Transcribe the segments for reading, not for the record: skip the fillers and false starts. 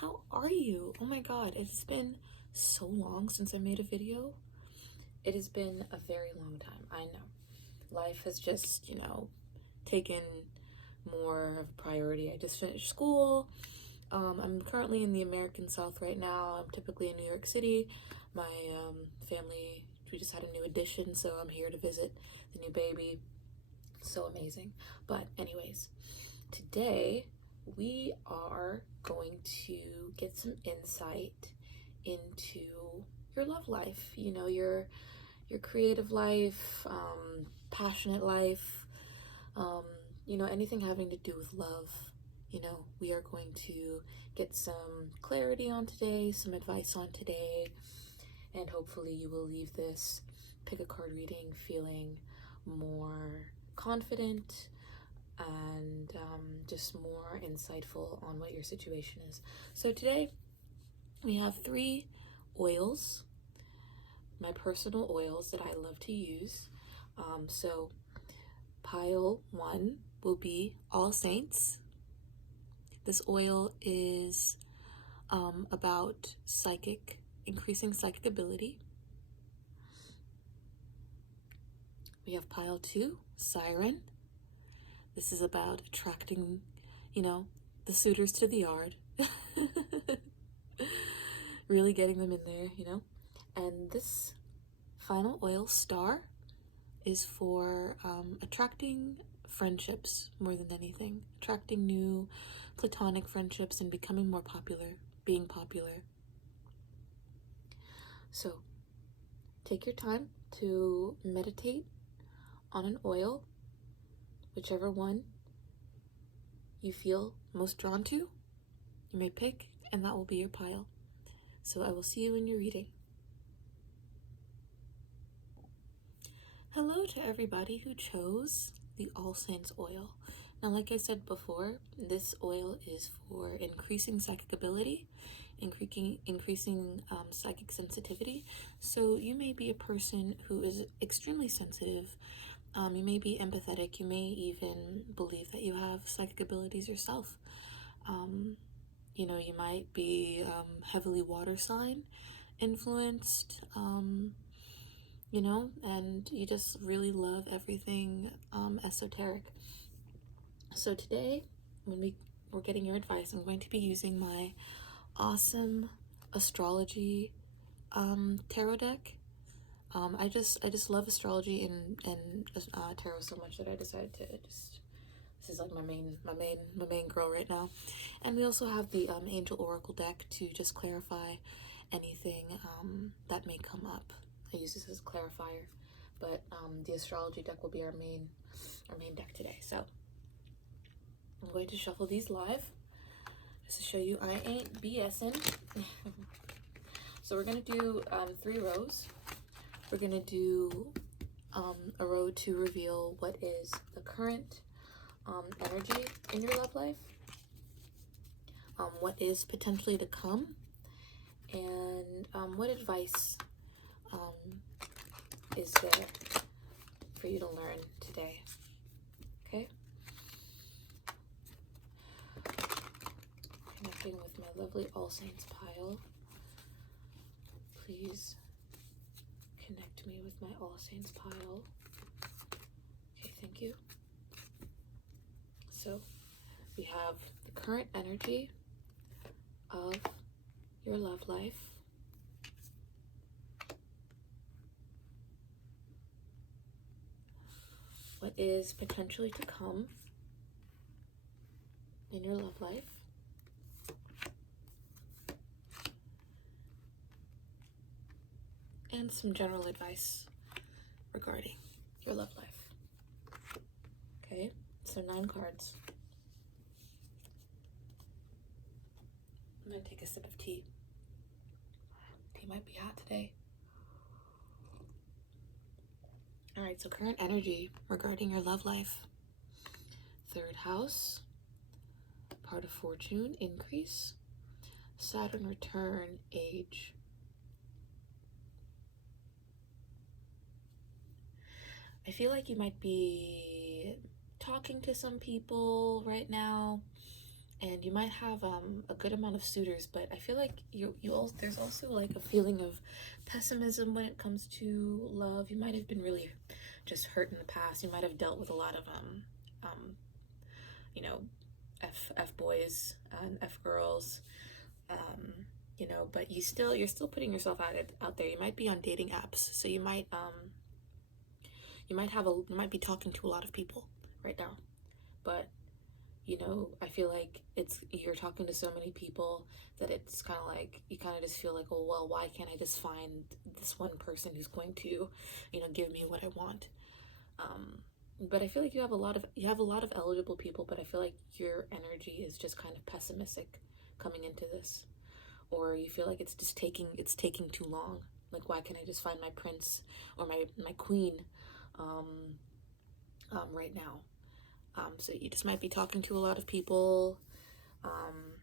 how are you? Oh my god, it's been so long since I made a video. It has been a very long time, I know. Life has just, taken more of a priority. I just finished school. I'm currently in the American South right now. I'm typically in New York City. My family, we just had a new addition, so I'm here to visit the new baby. So amazing. But anyways, today we are going to get some insight into your love life, your creative life, passionate life, anything having to do with love. We are going to get some clarity on today, some advice on today, and hopefully you will leave this pick a card reading feeling more confident and just more insightful on what your situation is. So today we have 3 oils, my personal oils that I love to use. So pile 1 will be All Saints. This oil is about increasing psychic ability. We have pile 2, Siren. This is about attracting, the suitors to the yard. Really getting them in there, And this final oil, Star, is for attracting friendships more than anything. Attracting new platonic friendships and becoming more popular, being popular. So, take your time to meditate on an oil, whichever one you feel most drawn to, you may pick, and that will be your pile. So I will see you in your reading. Hello to everybody who chose the All Saints oil. Now, like I said before, this oil is for increasing psychic ability, increasing psychic sensitivity. So you may be a person who is extremely sensitive. You may be empathetic. You may even believe that you have psychic abilities yourself. You might be heavily water sign influenced, and you just really love everything esoteric. So today, when we're getting your advice, I'm going to be using my awesome astrology tarot deck. I just love astrology and tarot so much that I decided to this is like my main girl right now. And we also have the Angel Oracle deck to just clarify anything that may come up. I use this as a clarifier, but the astrology deck will be our main deck today. So I'm going to shuffle these live just to show you I ain't BSing. So we're gonna do 3 rows. We're gonna do a row to reveal what is the current energy in your love life, what is potentially to come, and what advice is there for you to learn today. Okay? Connecting with my lovely All Saints pile. Please connect me with my All Saints pile. Okay, thank you. So we have the current energy of your love life. What is potentially to come in your love life. And some general advice regarding your love life. Okay, so 9 cards. I'm gonna take a sip of tea. Tea might be hot today. All right, so current energy regarding your love life. 3rd house, part of fortune, increase. Saturn return, age. I feel like you might be talking to some people right now, and you might have a good amount of suitors, but I feel like there's also like a feeling of pessimism when it comes to love. You might have been really just hurt in the past. You might have dealt with a lot of um you know, f boys and f girls, um but you're still putting yourself out there. You might be on dating apps, so you might be talking to a lot of people right now, but I feel like you're talking to so many people that it's kind of like you kind of just feel like, oh well, why can't I just find this one person who's going to, give me what I want? Um, but I feel like you have a lot of eligible people, but I feel like your energy is just kind of pessimistic coming into this, or you feel like it's taking too long. Like, why can't I just find my prince or my queen right now? So you just might be talking to a lot of people. Um,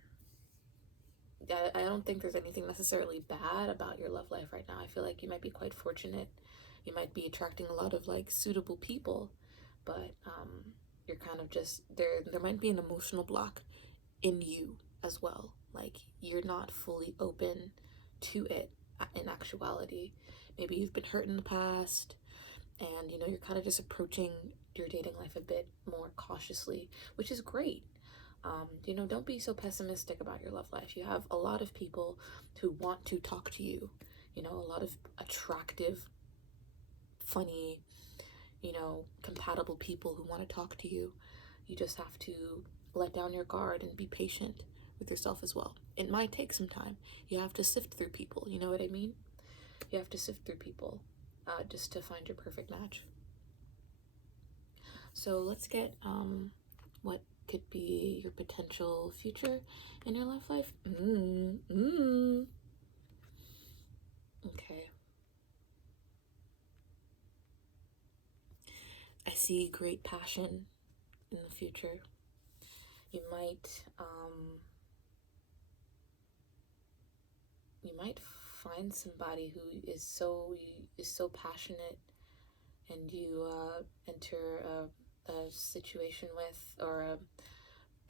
I don't think there's anything necessarily bad about your love life right now. I feel like you might be quite fortunate. You might be attracting a lot of like suitable people, but you're kind of just there. There might be an emotional block in you as well. Like, you're not fully open to it in actuality. Maybe you've been hurt in the past, and you're kind of just approaching your dating life a bit more cautiously, which is great. Don't be so pessimistic about your love life. You have a lot of people who want to talk to you, a lot of attractive, funny, compatible people who want to talk to you. You just have to let down your guard and be patient with yourself as well. It might take some time. You have to sift through people, you know what I mean? You have to sift through people just to find your perfect match. So let's get what could be your potential future in your love life. Okay. I see great passion in the future. You might find somebody who is so passionate, and you enter a situation with, or a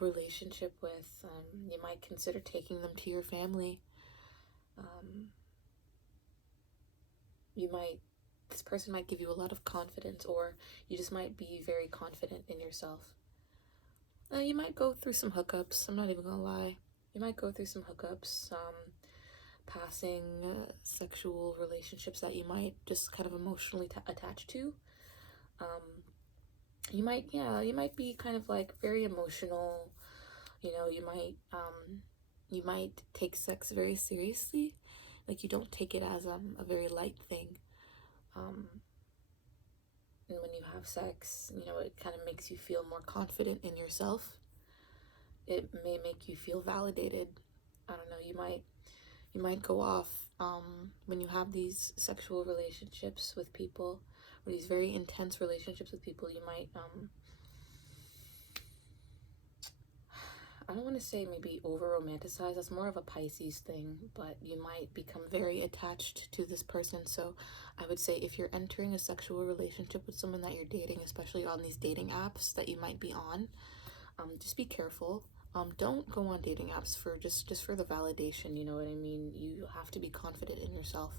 relationship with. You might consider taking them to your family. This person might give you a lot of confidence, or you just might be very confident in yourself. You might go through some hookups. I'm not even gonna lie. You might go through some hookups, passing sexual relationships that you might just kind of emotionally attach to. You might be kind of like very emotional. You might take sex very seriously. Like, you don't take it as a very light thing. And when you have sex, it kind of makes you feel more confident in yourself. It may make you feel validated. I don't know, you might go off when you have these sexual relationships with people, or these very intense relationships with people. You might I don't want to say maybe over romanticize, that's more of a Pisces thing, but you might become very attached to this person. So I would say, if you're entering a sexual relationship with someone that you're dating, especially on these dating apps that you might be on, just be careful. Don't go on dating apps for just for the validation, you know what I mean? You have to be confident in yourself.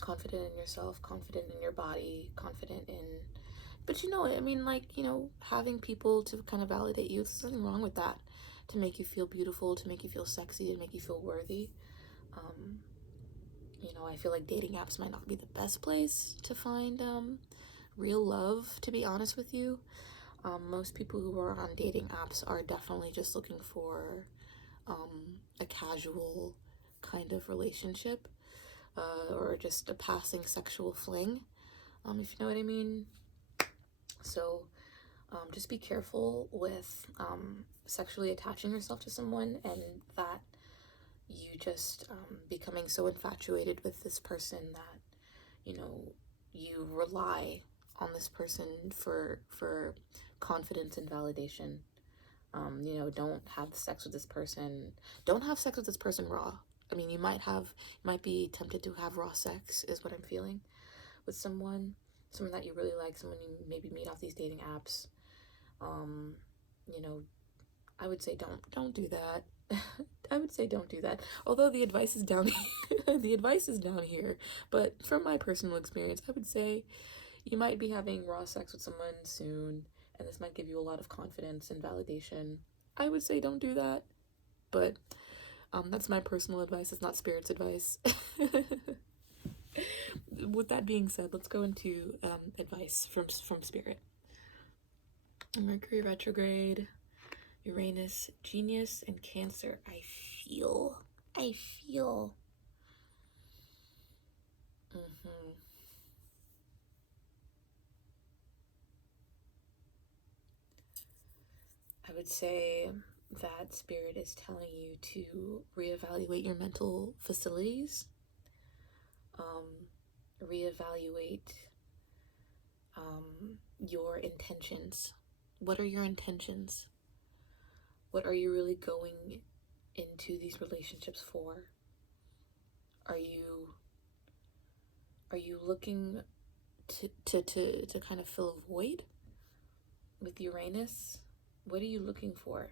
Confident in yourself, confident in your body, confident in, but I mean, like, having people to kind of validate you, there's nothing wrong with that, to make you feel beautiful, to make you feel sexy, to make you feel worthy. I feel like dating apps might not be the best place to find real love, to be honest with you. Most people who are on dating apps are definitely just looking for a casual kind of relationship, or just a passing sexual fling, if you know what I mean. So just be careful with sexually attaching yourself to someone, and that you just becoming so infatuated with this person that you rely on this person for confidence and validation. Don't have sex with this person. Don't have sex with this person raw. I mean, you might be tempted to have raw sex, is what I'm feeling, with someone that you really like, someone you maybe meet off these dating apps. You know, I would say don't do that. I would say don't do that. Although the advice is down here, the advice is down here. But from my personal experience, I would say you might be having raw sex with someone soon, and this might give you a lot of confidence and validation. I would say don't do that. But that's my personal advice. It's not Spirit's advice. With that being said, let's go into advice from Spirit. Mercury retrograde, Uranus, Genius, and Cancer. I feel. I would say that Spirit is telling you to reevaluate your mental facilities, reevaluate your intentions. What are your intentions? What are you really going into these relationships for? Are you looking to kind of fill a void with Uranus? What are you looking for?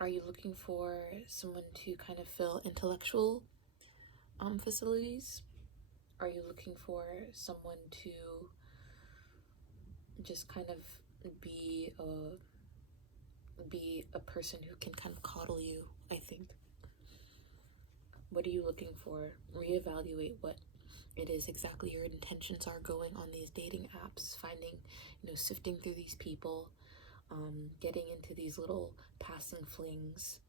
Are you looking for someone to kind of fill intellectual facilities? Are you looking for someone to just kind of be a person who can kind of coddle you? I think. What are you looking for? Reevaluate what it is exactly your intentions are going on these dating apps, finding, sifting through these people, getting into these little passing flings.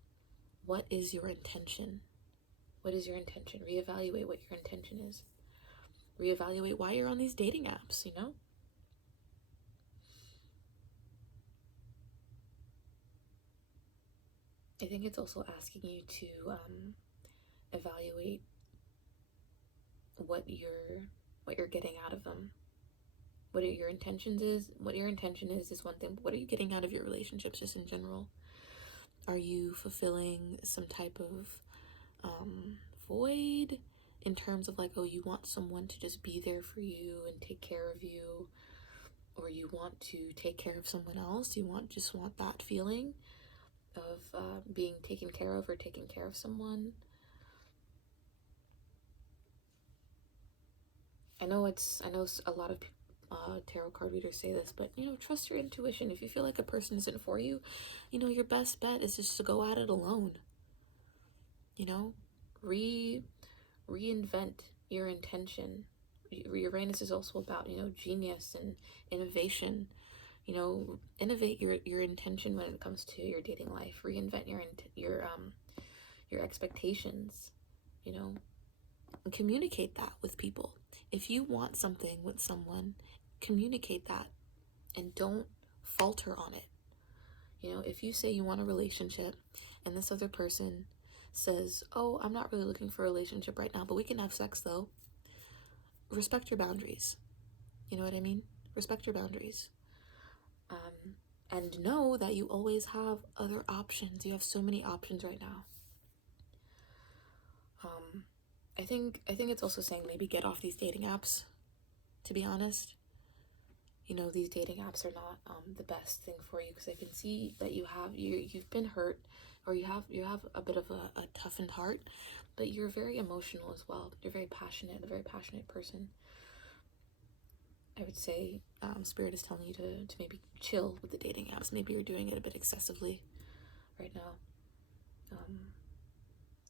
What is your intention? What is your intention? Reevaluate what your intention is. Reevaluate why you're on these dating apps, I think it's also asking you to evaluate what you're getting out of them. What your intentions is. What your intention is one thing, but what are you getting out of your relationships just in general? Are you fulfilling some type of void in terms of like, oh, you want someone to just be there for you and take care of you, or you want to take care of someone else? You just want that feeling of being taken care of or taking care of someone? I know a lot of tarot card readers say this, but trust your intuition. If you feel like a person isn't for you, your best bet is just to go at it alone. Reinvent your intention. Uranus is also about genius and innovation. Innovate your intention when it comes to your dating life. Reinvent your expectations. And communicate that with people. If you want something with someone, communicate that and don't falter on it. If you say you want a relationship and this other person says, oh, I'm not really looking for a relationship right now, but we can have sex though, respect your boundaries. You know what I mean? Respect your boundaries. And know that you always have other options. You have so many options right now. I think it's also saying maybe get off these dating apps, to be honest. These dating apps are not the best thing for you, because I can see that you've been hurt, or you have a bit of a toughened heart, but you're very emotional as well. You're very passionate, a very passionate person. I would say Spirit is telling you to maybe chill with the dating apps. Maybe you're doing it a bit excessively right now.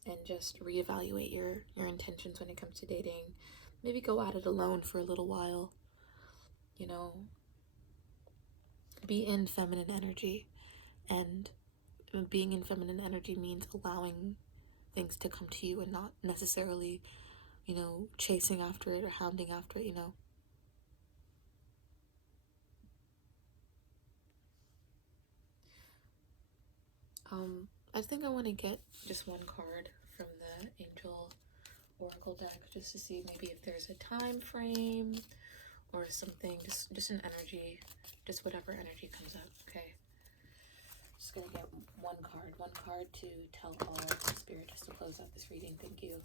And just reevaluate your intentions when it comes to dating. Maybe go at it alone for a little while. Be in feminine energy. And being in feminine energy means allowing things to come to you and not necessarily, chasing after it or hounding after it, I think I want to get just one card from the Angel Oracle deck just to see maybe if there's a time frame or something, just an energy, just whatever energy comes up. Okay, just gonna get one card to tell all of Spirit just to close out this reading. Thank you.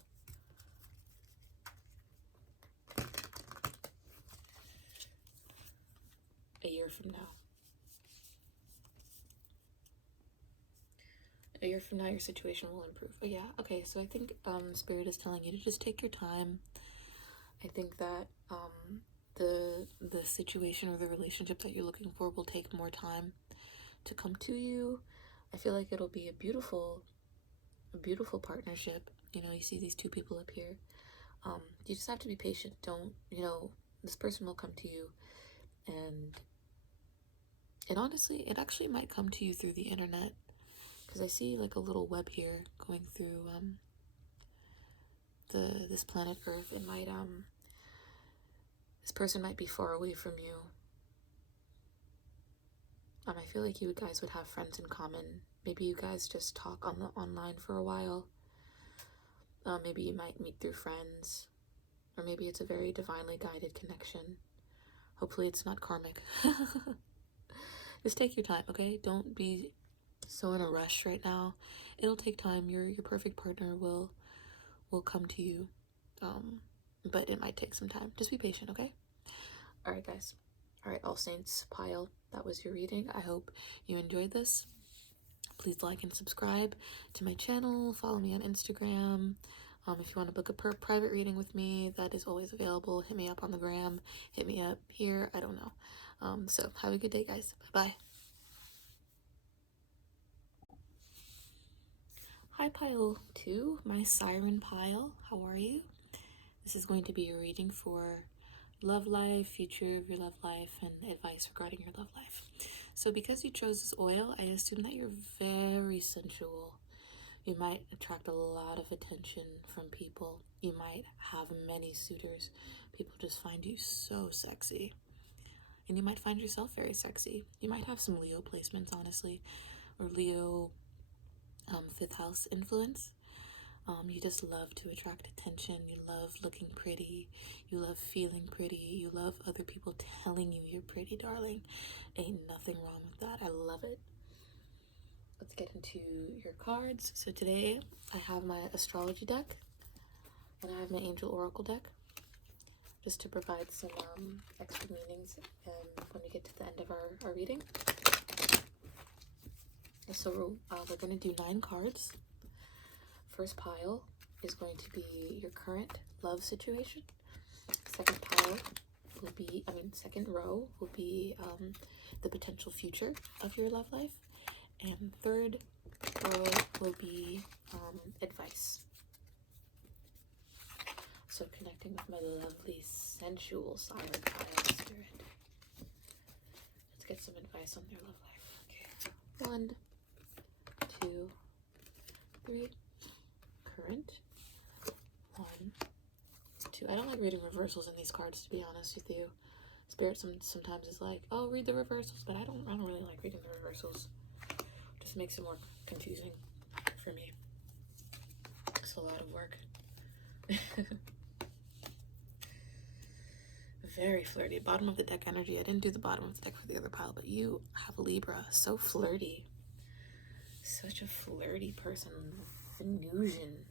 A year from now. year from now, your situation will improve. But yeah, okay, so I think Spirit is telling you to just take your time. I think that the situation or the relationship that you're looking for will take more time to come to you. I feel like it'll be a beautiful partnership. You know, you see these two people up here. You just have to be patient. Don't, you know, this person will come to you, and honestly, it actually might come to you through the internet, because I see like a little web here going through this planet Earth. It might this person might be far away from you. I feel like you guys would have friends in common. Maybe you guys just talk on the online for a while. Maybe you might meet through friends, or maybe it's a very divinely guided connection. Hopefully it's not karmic. Just take your time, okay? Don't be so in a rush right now. It'll take time. Your perfect partner will come to you, but it might take some time. Just be patient, okay? All right, guys. All right, All Saints pile. That was your reading. I hope you enjoyed this. Please like and subscribe to my channel. Follow me on Instagram. If you want to book a private reading with me, that is always available. Hit me up on the gram. Hit me up here. I don't know. So have a good day, guys. Bye-bye. Hi, pile 2, my siren pile. How are you? This is going to be a reading for love life, future of your love life, and advice regarding your love life. So because you chose this oil, I assume that you're very sensual. You might attract a lot of attention from people. You might have many suitors. People just find you so sexy. And you might find yourself very sexy. You might have some Leo placements, honestly, or Leo 5th house influence. You just love to attract attention. You love looking pretty. You love feeling pretty. You love other people telling you you're pretty, darling. Ain't nothing wrong with that. I love it. Let's get into your cards. So today I have my astrology deck and I have my angel oracle deck, just to provide some extra meanings when we get to the end of our reading. So we're going to do 9 cards. First pile is going to be your current love situation. Second pile will be, second row will be the potential future of your love life. And third row will be advice. So connecting with my lovely, sensual siren pile spirit. Let's get some advice on their love life. Okay. 1, 2, 3. Current. 1, 2. I don't like reading reversals in these cards, to be honest with you. Spirit sometimes is like, oh, read the reversals, but I don't really like reading the reversals. Just makes it more confusing for me. It's a lot of work. Very flirty. Bottom of the deck energy. I didn't do the bottom of the deck for the other pile, but you have Libra. So flirty. Such a flirty person. Venusian.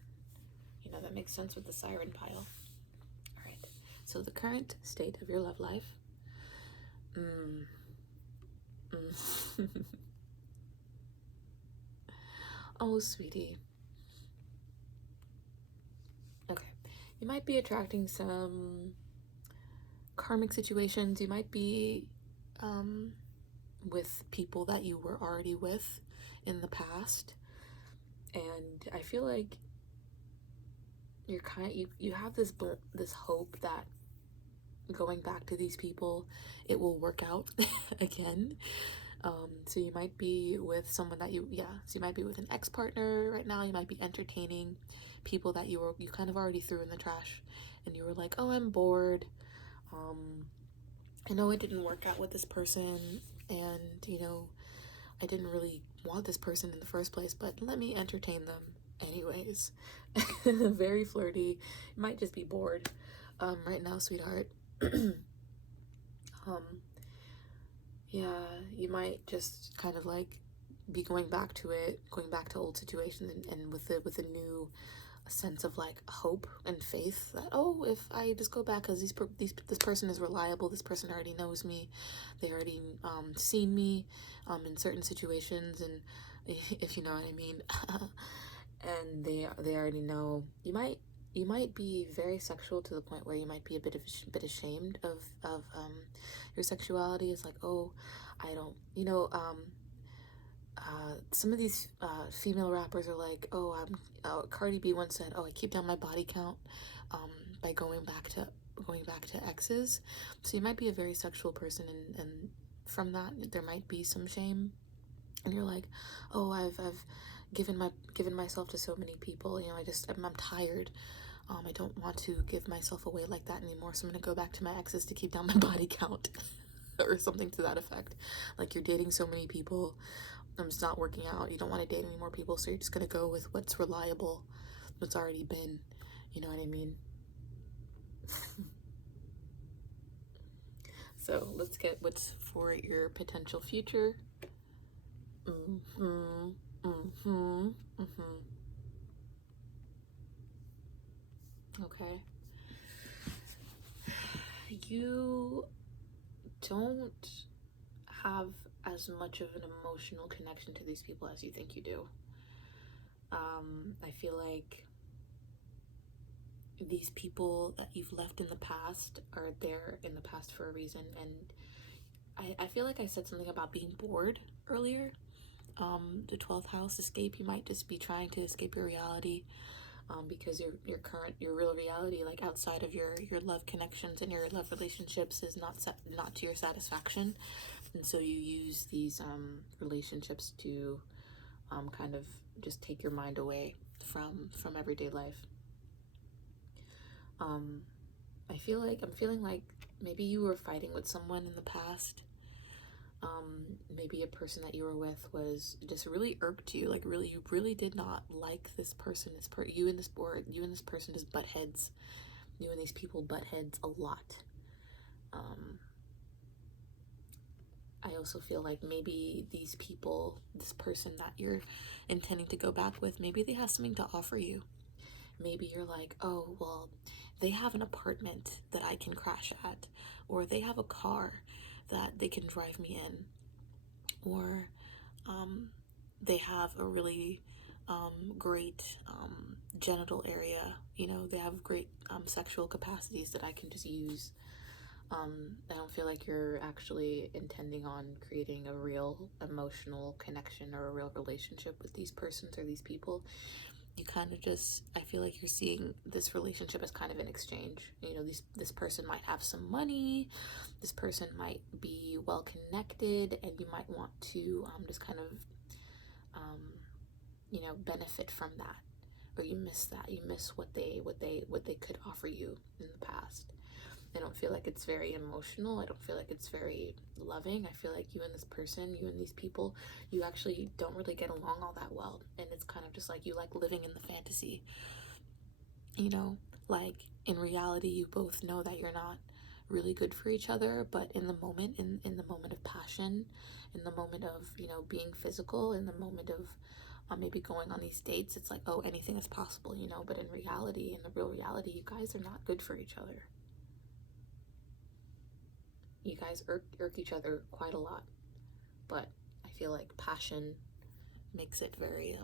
You know, that makes sense with the siren pile. All right. So the current state of your love life. Oh, sweetie. Okay. You might be attracting some karmic situations. You might be with people that you were already with in the past. And I feel like you're you have this hope that going back to these people, it will work out again. So you might be with someone that so you might be with an ex-partner right now. You might be entertaining people that you kind of already threw in the trash, and you were like, oh, I'm bored. I know it didn't work out with this person, and you know, I didn't really want this person in the first place, but let me entertain them anyways. Very flirty. You might just be bored right now, sweetheart. Yeah, you might just kind of like be going back to old situations, and with a new sense of like hope and faith that, oh, if I just go back, because this person is reliable, this person already knows me, they already seen me in certain situations, and if you know what I mean. And they already know. You might be very sexual to the point where you might be a bit ashamed of your sexuality. It's like, oh, I don't, some of these female rappers are like, oh, Cardi B once said, oh, I keep down my body count by going back to exes. So you might be a very sexual person, and from that there might be some shame, and you're like, oh, I've given myself to so many people, I'm tired. I don't want to give myself away like that anymore, so I'm gonna go back to my exes to keep down my body count. Or something to that effect. Like, you're dating so many people, it's not working out, you don't want to date any more people, so you're just gonna go with what's reliable, what's already been, you know what I mean? So let's get what's for your potential future. Okay. You don't have as much of an emotional connection to these people as you think you do. I feel like these people that you've left in the past are there in the past for a reason, and I feel like I said something about being bored earlier. The 12th house escape, you might just be trying to escape your reality, because your real reality, like outside of your love connections and your love relationships, is not to your satisfaction, and so you use these relationships to kind of just take your mind away from everyday life. I'm feeling like maybe you were fighting with someone in the past. Maybe a person that you were with was just really irked you, like you really did not like this person. You and this person just butt heads. You and these people butt heads a lot. I also feel like maybe this person that you're intending to go back with, maybe they have something to offer you. Maybe you're like, oh, well, they have an apartment that I can crash at, or they have a car that they can drive me in, or they have a really great genital area. They have great sexual capacities that I can just use. I don't feel like you're actually intending on creating a real emotional connection or a real relationship with these persons or these people. You kind of just, I feel like you're seeing this relationship as kind of an exchange. This person might have some money, this person might be well connected, and you might want to just kind of benefit from that, or you miss that. You miss what they could offer you in the past. I don't feel like it's very emotional. I don't feel like it's very loving. I feel like you and this person, you and these people, you actually don't really get along all that well. And it's kind of just like you like living in the fantasy. Like in reality, you both know that you're not really good for each other, but in the moment, in the moment of passion, in the moment of, being physical, in the moment of maybe going on these dates, it's like, oh, anything is possible, but in reality, in the real reality, you guys are not good for each other. You guys irk each other quite a lot, but I feel like passion makes it very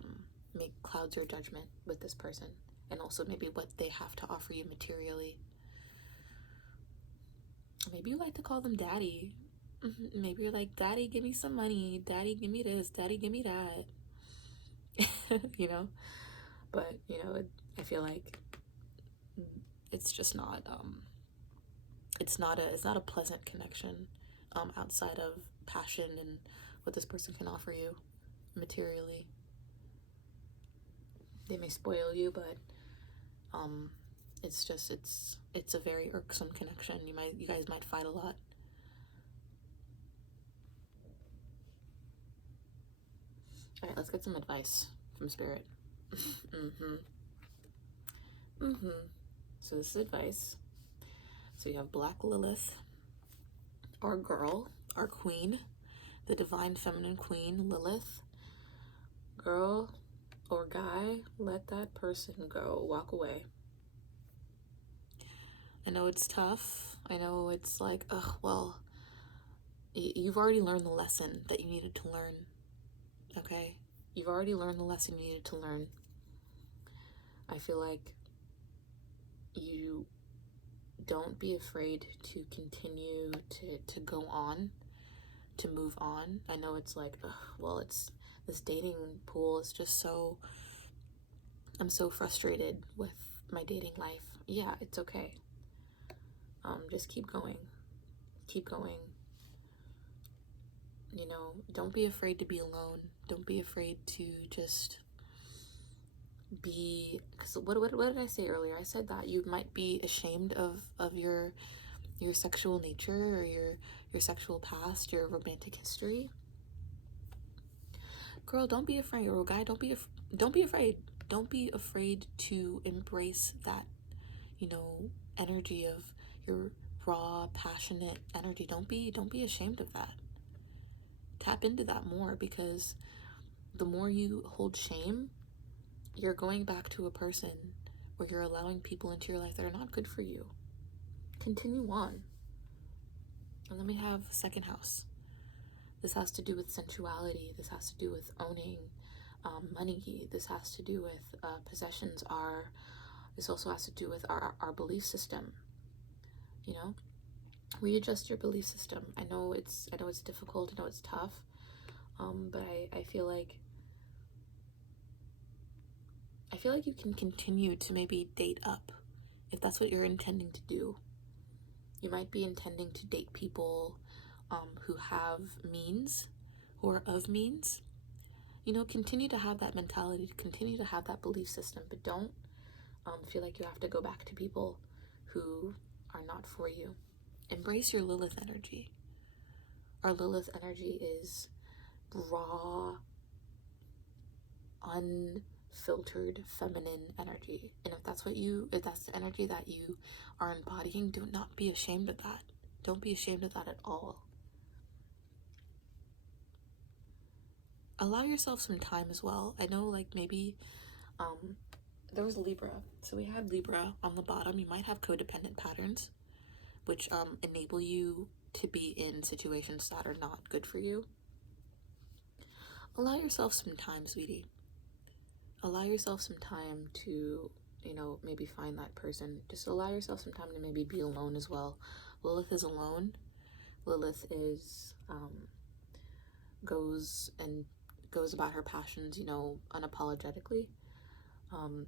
clouds your judgment with this person, and also maybe what they have to offer you materially. Maybe you like to call them daddy. Maybe you're like, daddy, give me some money, daddy, give me this, daddy, give me that. But I feel like it's just not it's not a pleasant connection outside of passion and what this person can offer you materially. They may spoil you, but it's a very irksome connection. You guys might fight a lot. All right, let's get some advice from Spirit. So this is advice. So you have Black Lilith, our girl, our queen, the divine feminine queen, Lilith. Girl or guy, let that person go. Walk away. I know it's tough. I know it's like, well, you've already learned the lesson that you needed to learn. Okay? You've already learned the lesson you needed to learn. I feel like you don't be afraid to continue to go on, to move on. I know it's like, ugh, well, it's this dating pool is just so, I'm so frustrated with my dating life. Yeah, it's okay. Just keep going. Keep going. You know, don't be afraid to be alone. Don't be afraid to just be, because what did I say earlier? I said that you might be ashamed of your sexual nature or your sexual past, your romantic history. Girl, don't be afraid. Or guy, don't be afraid. Don't be afraid to embrace that, you know, energy of your raw, passionate energy. Don't be ashamed of that. Tap into that more, because the more you hold shame, you're going back to a person where you're allowing people into your life that are not good for you. Continue on. And then we have second house. This has to do with sensuality. This has to do with owning money. This has to do with possessions. This also has to do with our belief system. You know, readjust your belief system. I know it's difficult. I know it's tough. But I feel like you can continue to maybe date up if that's what you're intending to do. You might be intending to date people who have means, who are of means. You know, continue to have that mentality, continue to have that belief system, but don't feel like you have to go back to people who are not for you. Embrace your Lilith energy. Our Lilith energy is raw, unfiltered, feminine energy. And if that's the energy that you are embodying, do not be ashamed of that. Don't be ashamed of that at all. Allow yourself some time as well. I know, like, maybe there was Libra. So we had Libra on the bottom. You might have codependent patterns, which enable you to be in situations that are not good for you. Allow yourself some time, sweetie. Allow yourself some time to, you know, maybe find that person. Just allow yourself some time to maybe be alone as well. Lilith is alone. Lilith is goes about her passions, you know, unapologetically.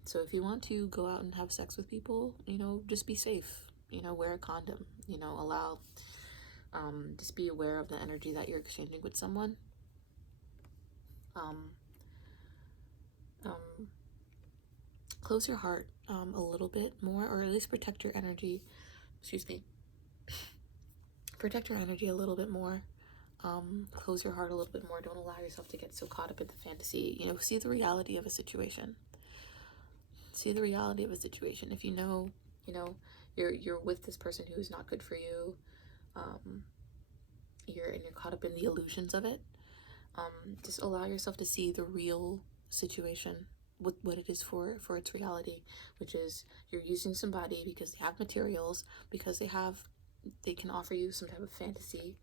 So if you want to go out and have sex with people, you know, just be safe. You know, wear a condom. You know, just be aware of the energy that you're exchanging with someone. Close your heart a little bit more, or at least protect your energy. Protect your energy a little bit more. Close your heart a little bit more. Don't allow yourself to get so caught up in the fantasy. You know, see the reality of a situation. See the reality of a situation. If you know, you're with this person who is not good for you, you're caught up in the illusions of it. Just allow yourself to see the real situation with what it is for its reality, which is you're using somebody because they have materials, because they can offer you some type of fantasy,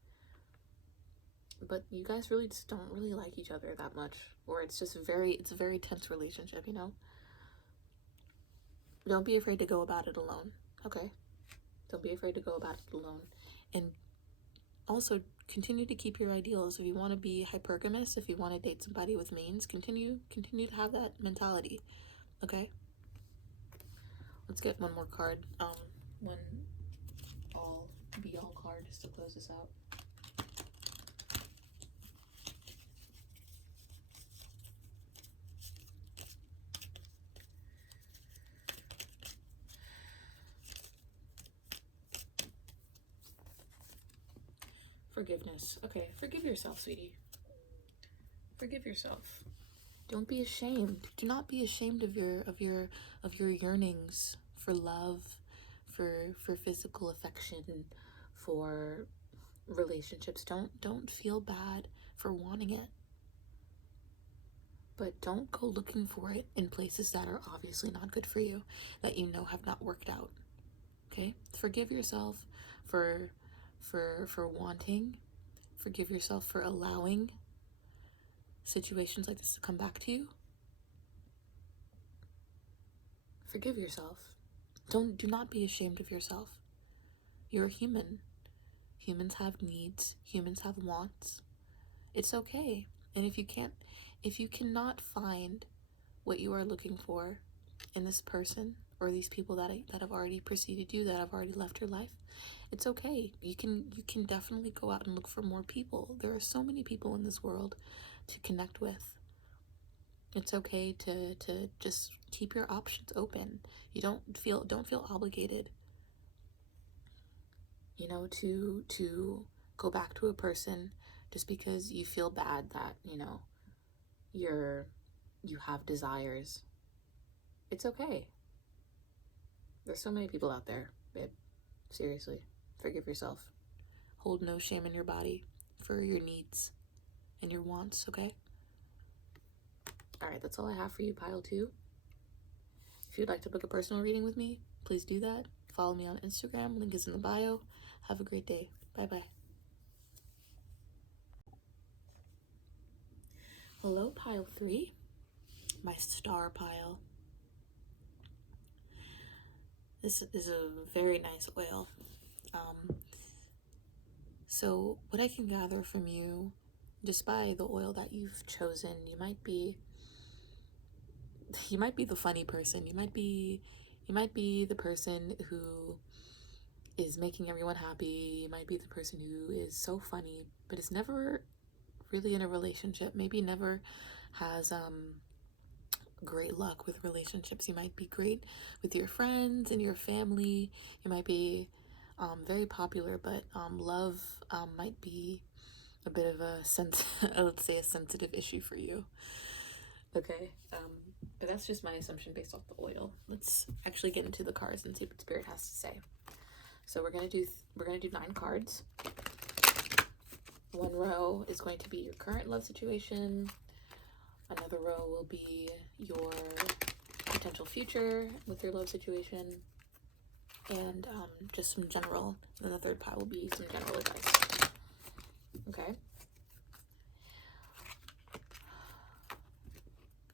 but you guys really just don't really like each other that much, or it's a very tense relationship, you know? Don't be afraid to go about it alone, okay? Don't be afraid to go about it alone. And also continue to keep your ideals. If you want to be hypergamous, if you want to date somebody with means, continue to have that mentality, okay? Let's get one more card. One be-all card just to close this out. Forgiveness. Okay, forgive yourself, sweetie. Forgive yourself. Don't be ashamed. Do not be ashamed of your yearnings for love, for physical affection, for relationships. Don't feel bad for wanting it. But don't go looking for it in places that are obviously not good for you, that you know have not worked out. Okay? Forgive yourself for wanting. Forgive yourself for allowing. situations like this to come back to you, forgive yourself. Do not be ashamed of yourself. You're a human. Humans have needs. Humans have wants. It's okay. And if you cannot find what you are looking for in this person or these people that have already preceded you, that have already left your life, it's okay. You can definitely go out and look for more people. There are so many people in this world to connect with. It's okay to just keep your options open. You don't feel obligated, to go back to a person just because you feel bad that, you have desires. It's okay. There's so many people out there, babe. Seriously, forgive yourself. Hold no shame in your body for your needs and your wants, okay? All right, that's all I have for you, pile 2. If you'd like to book a personal reading with me, please do that. Follow me on Instagram. Link is in the bio. Have a great day. Bye-bye. Hello, pile 3. My star pile. This is a very nice oil. So what I can gather from you, just by the oil that you've chosen, you might be the funny person. You might be the person who is making everyone happy. You might be the person who is so funny, but is never really in a relationship. Maybe never has great luck with relationships. You might be great with your friends and your family. You might be very popular, but love might be a bit of a let's say a sensitive issue for you. Okay, but that's just my assumption based off the oil. Let's actually get into the cards and see what Spirit has to say. So we're gonna do 9 cards. One row is going to be your current love situation. Another row will be your potential future with your love situation, and just some general. And the third pile will be some general advice. Okay.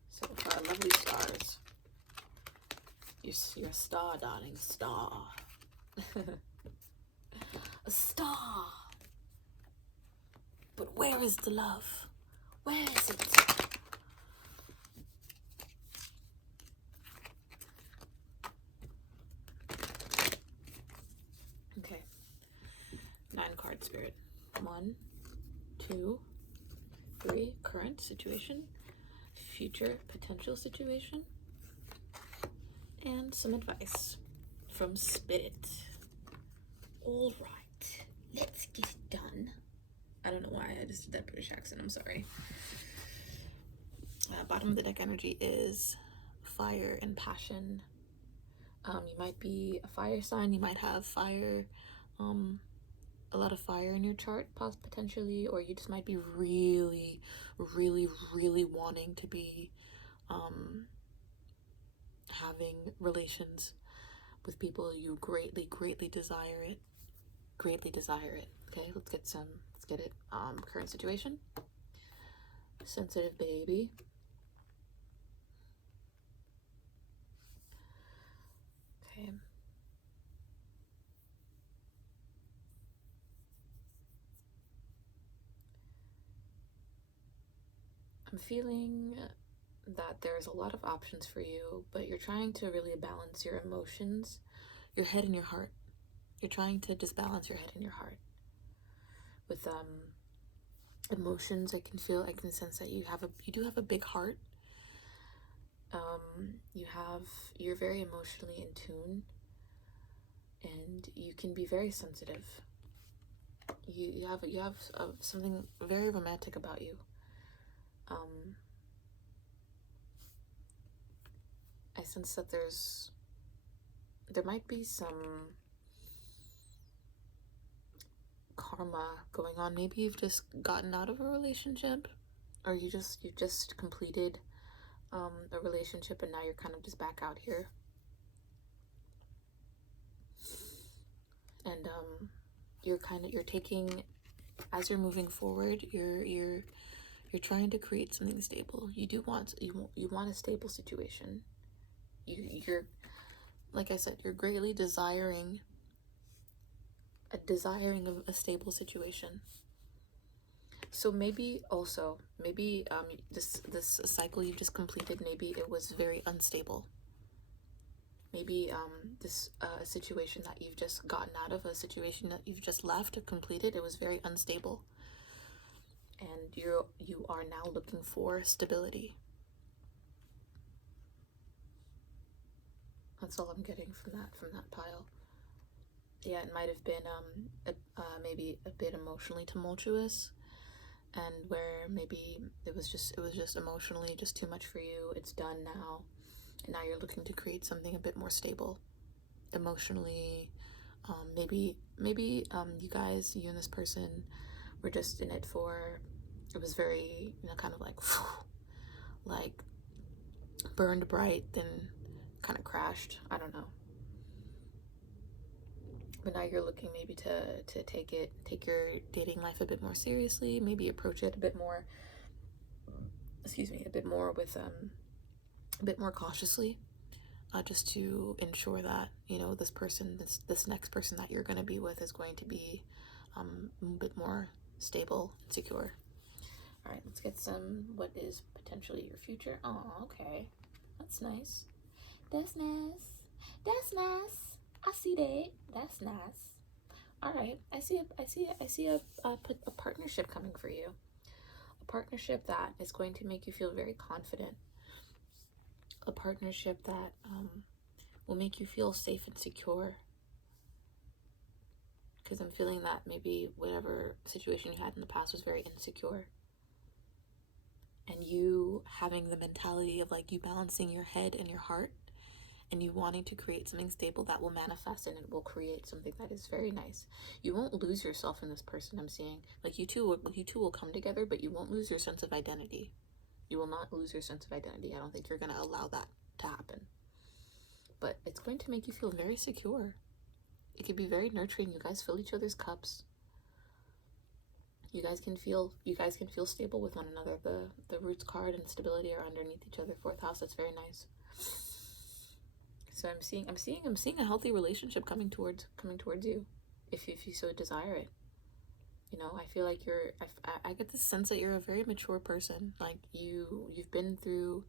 So for our lovely stars, you're a star, darling, star. A star. But where is the love? Where is it? Okay. 9 card, Spirit. 1, 2, 3. Current situation. Future potential situation. And some advice from Spirit. All right. Let's get it done. I don't know why I just did that British accent. I'm sorry. Bottom of the deck energy is fire and passion. You might be a fire sign. You might have fire, a lot of fire in your chart, potentially, or you just might be really, really, really wanting to be having relations with people. You greatly, greatly desire it. Greatly desire it. Okay, let's get it. Current situation. Sensitive baby. Okay. I'm feeling that there's a lot of options for you, but you're trying to really balance your emotions, your head and your heart. You're trying to just balance your head and your heart. With emotions, I can sense that you do have a big heart. You're very emotionally in tune, and you can be very sensitive. You have something very romantic about you. I sense that there might be some karma going on. Maybe you've just gotten out of a relationship, or you just completed a relationship, and now you're kind of just back out here. And you're taking, as you're moving forward, you're You're trying to create something stable. You want a stable situation. You're, like I said, you're greatly desiring a stable situation. So maybe this cycle you just completed, maybe it was very unstable. Maybe this situation that you've just gotten out of, a situation that you've just left or completed, it was very unstable. And you are now looking for stability. That's all I'm getting from that pile. Yeah, it might have been maybe a bit emotionally tumultuous, and where maybe it was just emotionally just too much for you. It's done now, and now you're looking to create something a bit more stable emotionally. Maybe you and this person were just in it for, it was very, kind of like like burned bright, then kind of crashed. I don't know. But now you're looking maybe to take your dating life a bit more seriously, maybe approach it a bit more with a bit more cautiously, just to ensure that this next person that you're going to be with is going to be a bit more stable and secure. All right, let's get some what is potentially your future. Oh, okay, that's nice. That's nice. I see that. That's nice. All right, I see a partnership coming for you. A partnership that is going to make you feel very confident. A partnership that will make you feel safe and secure. Because I'm feeling that maybe whatever situation you had in the past was very insecure. And you having the mentality of like you balancing your head and your heart, and you wanting to create something stable that will manifest, and it will create something that is very nice. You won't lose yourself in this person, I'm seeing. Like you two will come together, but you won't lose your sense of identity. You will not lose your sense of identity. I don't think you're going to allow that to happen. But it's going to make you feel very secure. It could be very nurturing. You guys fill each other's cups. You guys can feel stable with one another. The roots card and stability are underneath each other. 4th house, that's very nice. So I'm seeing a healthy relationship coming towards you, if you so desire it. I feel like I get this sense that you're a very mature person. Like you've been through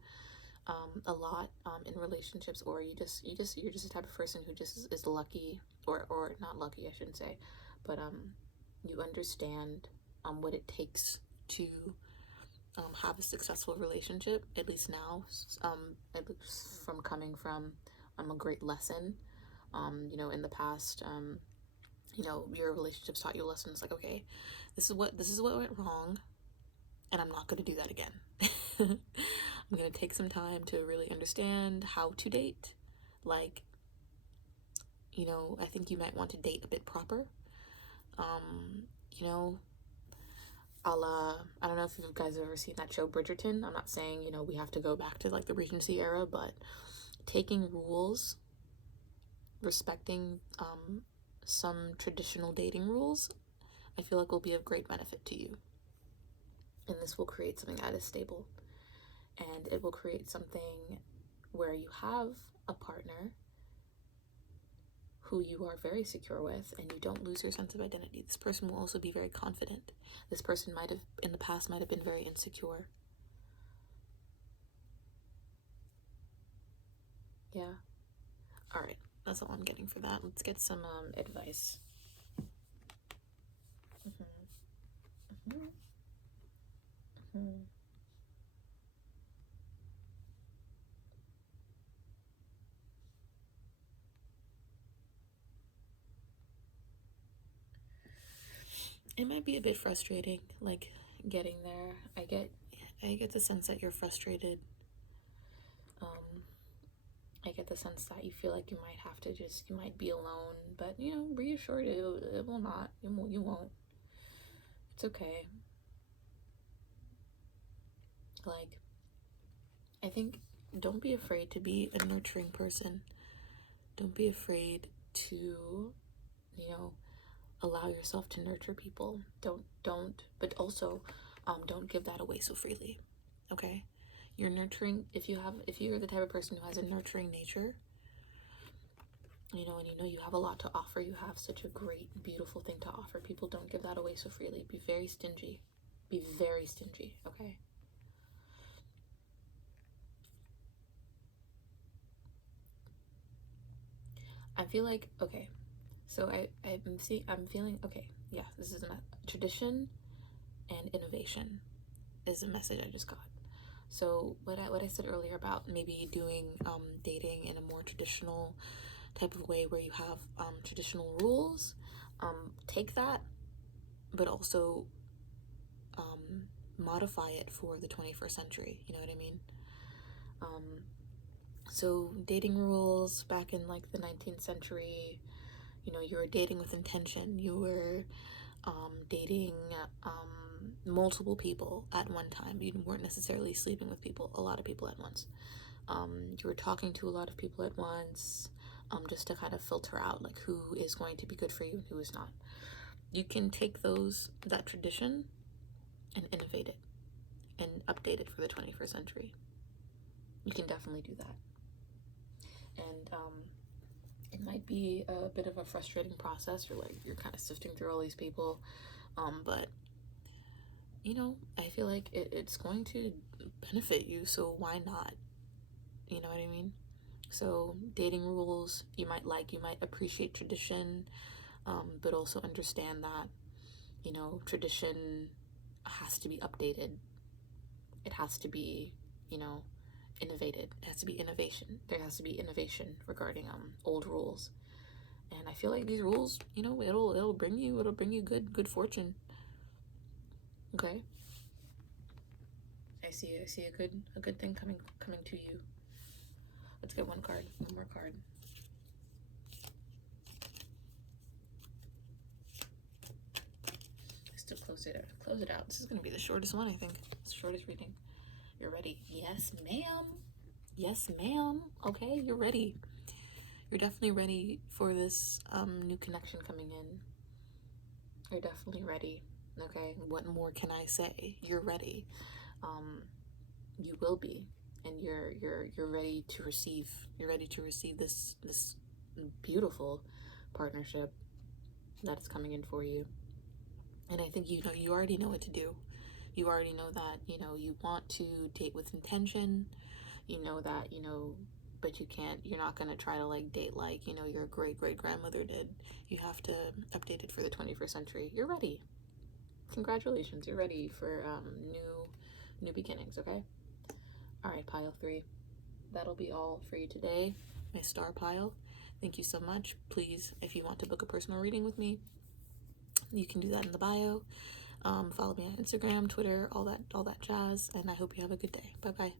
a lot in relationships, or you're just the type of person who just is lucky, or not lucky, I shouldn't say, but you understand what it takes to have a successful relationship, at least now, at least from coming from a great lesson. In the past, your relationships taught you lessons like, okay, this is what went wrong, and I'm not going to do that again. I'm going to take some time to really understand how to date. Like, I think you might want to date a bit proper. I don't know if you guys have ever seen that show Bridgerton. I'm not saying, we have to go back to like the Regency era, but taking rules, respecting some traditional dating rules, I feel like will be of great benefit to you. And this will create something that is stable. And it will create something where you have a partner who you are very secure with, and you don't lose your sense of identity. This person will also be very confident. This person in the past might have been very insecure. Yeah. All right. That's all I'm getting for that. Let's get some advice. It might be a bit frustrating, like getting there. I get the sense that you're frustrated. I get the sense that you feel like you might be alone, but be assured it will not. You won't. It's okay. Like, I think, don't be afraid to be a nurturing person. Don't be afraid to, allow yourself to nurture people. Don't, but also, don't give that away so freely. Okay? You're nurturing. If you're the type of person who has a nurturing nature, and you have a lot to offer, you have such a great, beautiful thing to offer. People don't give that away so freely. Be very stingy. Be very stingy, okay? I feel like, okay, so I'm feeling, okay, yeah, this is a tradition and innovation is a message I just got. So what I said earlier about maybe doing dating in a more traditional type of way where you have traditional rules, take that, but also modify it for the 21st century. You know what I mean? So dating rules back in like the 19th century, you were dating with intention. You were dating multiple people at one time. You weren't necessarily sleeping with a lot of people at once. You were talking to a lot of people at once, just to kind of filter out like who is going to be good for you and who is not. You can take that tradition and innovate it and update it for the 21st century. You can definitely do that. And it might be a bit of a frustrating process. You're kind of sifting through all these people, but I feel like it's going to benefit you, so why not? You know what I mean? So dating rules, you might appreciate tradition, but also understand that tradition has to be updated. It has to be innovated. It has to be innovation. There has to be innovation regarding old rules. And I feel like these rules, it'll bring you good fortune. Okay? I see a good thing coming to you. Let's get one more card. Still close it out. This is gonna be the shortest one, I think. It's the shortest reading. You're ready? Yes, ma'am. Yes, ma'am. Okay, you're ready. You're definitely ready for this new connection coming in. You're definitely ready. Okay, what more can I say? You're ready. You will be, and you're ready to receive. You're ready to receive this beautiful partnership that is coming in for you. And I think you already know what to do. You already know that you want to date with intention. You know that but you can't. You're not gonna try to like date like your great grandmother did. You have to update it for the 21st century. You're ready. Congratulations, you're ready for new beginnings. Okay. All right, pile 3. That'll be all for you today, my star pile. Thank you so much. Please, if you want to book a personal reading with me, you can do that in the bio. Follow me on Instagram, Twitter, all that jazz. And I hope you have a good day. Bye bye.